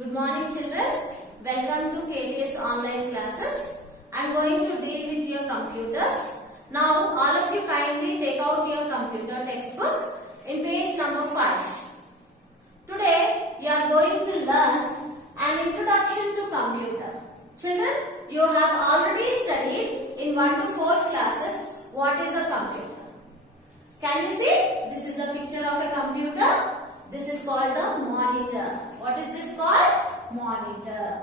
Good morning children. Welcome to KTS online classes. I am going to deal with your computers. Now all of you kindly take out your computer textbook in page number 5. Today you are going to learn an introduction to computer. Children, you have already studied in 1 to 4th classes what is a computer. Can you see? This is a picture of a computer. This is called the monitor. What is this called? Monitor.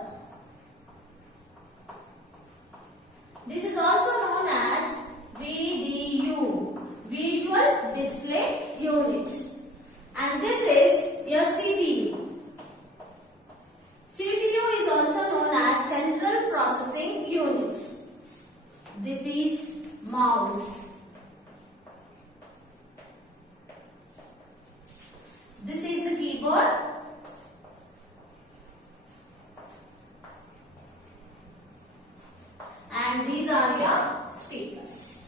This is also known as VDU, Visual Display Unit. And this is your CPU. CPU is also known as Central Processing Unit. This is mouse. This is the keyboard. And these are your speakers.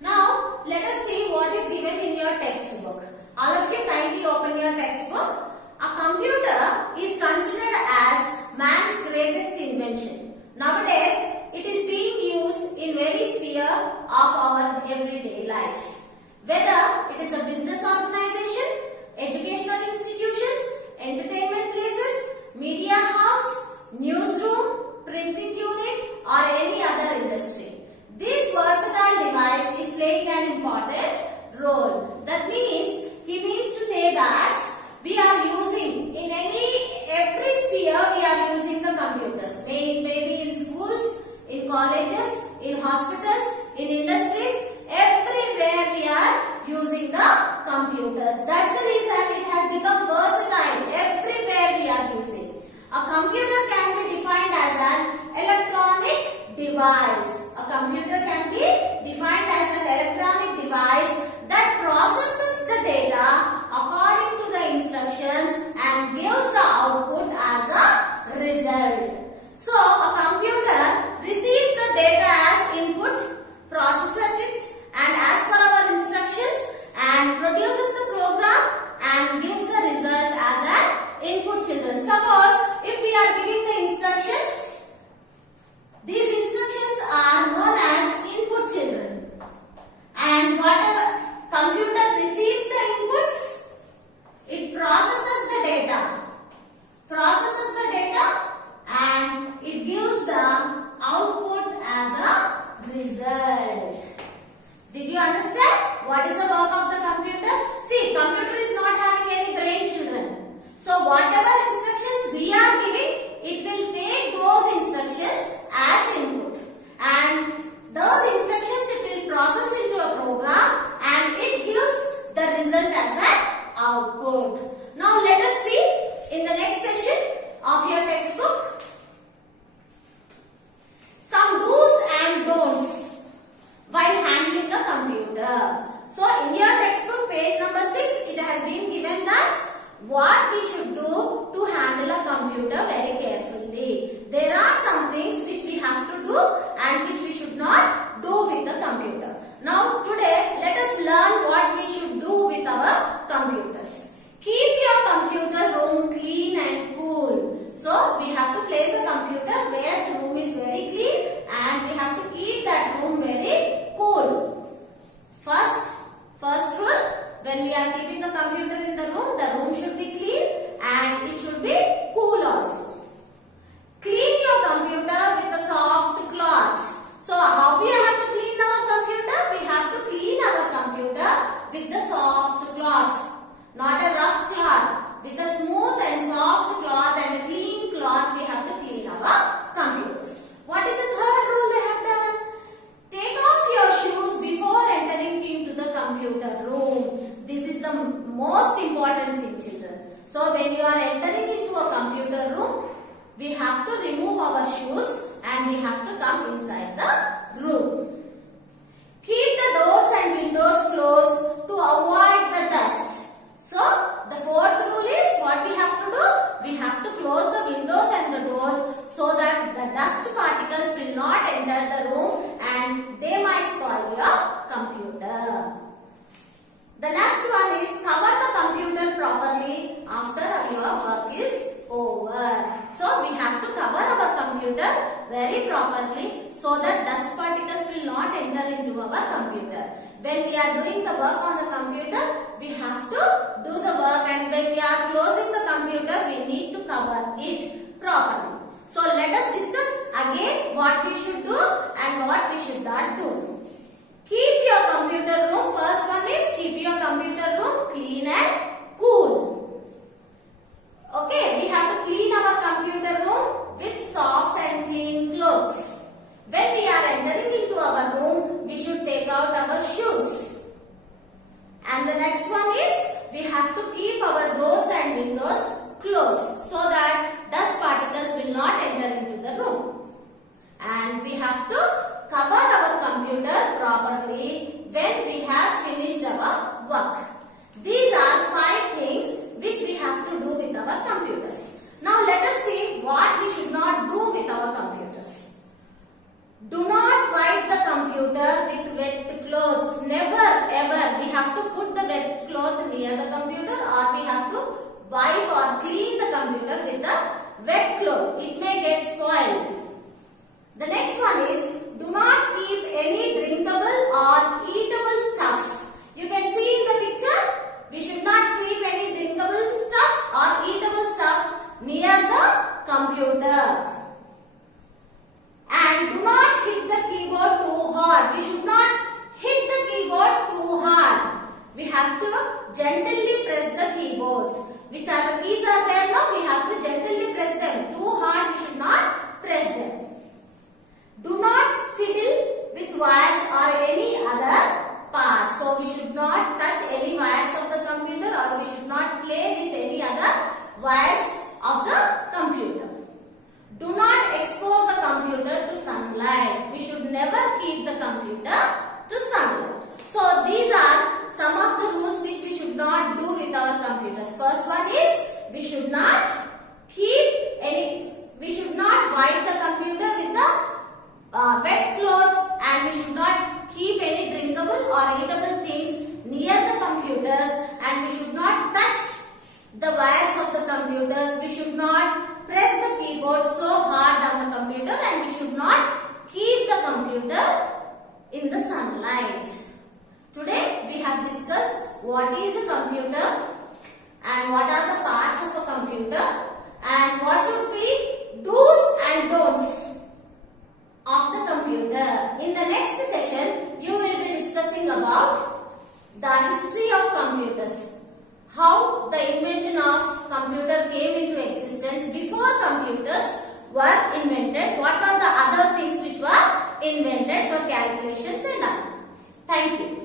Now, let us see what is given in your textbook. All of you kindly open your textbook. A computer is considered as man's greatest invention. Nowadays, it is being used in various spheres of our everyday life. Whether it is a business organization, educational institutions, entertainment places, media house, newsroom, printing unit or any other industry. This versatile device is playing an important role. That means, he means to say that we are using in every sphere we are using the computers. Maybe in schools, in colleges, in hospitals, in industries, everywhere we are using the computers. That's the reason it has become versatile. Everywhere we are using. A computer can be defined as an electronic device. A computer can be defined as an electronic device that processes the data according to the instructions and gives the output as a result. So, a computer receives the data as input, processes it and as per our instructions and produces the program and gives the result as an input, children. Suppose if we are giving the instructions, these instructions are known as input, children. And whatever computer receives the inputs, it processes the data. And it gives the output as a result. Did you understand what is the work of the computer? See, computer is not having any brain, children. So whatever instructions we are giving, it will take those instructions as input. And those instructions it will process into a program and it gives the result as an output. Now let us see in the next section of your textbook some do's and don'ts while handling the computer. So in your textbook page number 6 it has been given that what we should do to handle a computer very carefully. There are some things which we have to do and which we should not do with the computer. Now today let us learn what we should do with our computers. Keep your computer room clean and cool. So we have to place a computer where the room is very clean and we have to keep that room very cool. First rule, when we are keeping the computer in the room should be clean and it should be cool also. Clean your computer with a soft cloth. So how we have to clean our computer? We have to clean our computer with the soft cloth. Not a rough cloth. With a smooth and soft cloth and a clean cloth we have to clean our computers. What is the third rule they have done? Take off your shoes before entering into the computer room. This is the most important thing, children. So when you are entering into a computer room, we have to remove our shoes and we have to come inside the room. Keep the doors and windows closed to avoid the dust. So, the fourth rule is what we have to do? We have to close the windows and the doors so that the dust particles will not enter the room and they might spoil your computer. The next one very properly so that dust particles will not enter into our computer. When we are doing the work on the computer, we have to do the work, and when we are closing the computer, we need to cover it properly. So let us discuss again what we should do and what we should not do. Keep your computer room, first one is keep your computer room clean and cool. Okay, we have to clean our computer room with soft and clean clothes. When we are entering into our room, we should take out our shoes. And the next one is we have to keep our doors and windows closed so that dust particles will not enter into the room. And we have to cover our computer properly when we have finished our work. These are 5 things which we have to do with our computers. Now let us see what we should not do with our computers. Do not wipe the computer with wet clothes. Never ever. We have to put the wet cloth near the computer, or we have to wipe or clean the computer with the wet cloth. It may get spoiled. The next one is do not keep any drinkable or eatable stuff. You can see in the picture, we should not keep any drinkable stuff or eatable stuff near the computer. And do not hit the keyboard too hard. We should not hit the keyboard too hard. We have to gently press the keyboards. Which are the keys are there now? We have to gently press them. Too hard, we should not press them. Do not fiddle with wires or any other parts. So we should not touch any wires of the computer, or we should not play with any other wires of the computer. Do not expose the computer to sunlight. We should never keep the computer to sunlight. So these are some of the rules which we should not do with our computers. First one is we should not wipe the computer with the wet cloth, and we should not keep any drinkable or eatable things near the computers, and we should not touch the wires of the computers. We should not press the keyboard so hard on the computer, and we should not keep the computer in the sunlight. Today we have discussed what is a computer and what are the parts of a computer and what should be do's and don'ts of the computer. In the next session, you will be discussing about the history of computers. How the invention of computer came into existence before computers were invented. What are the other things which were invented for calculations and all. Thank you.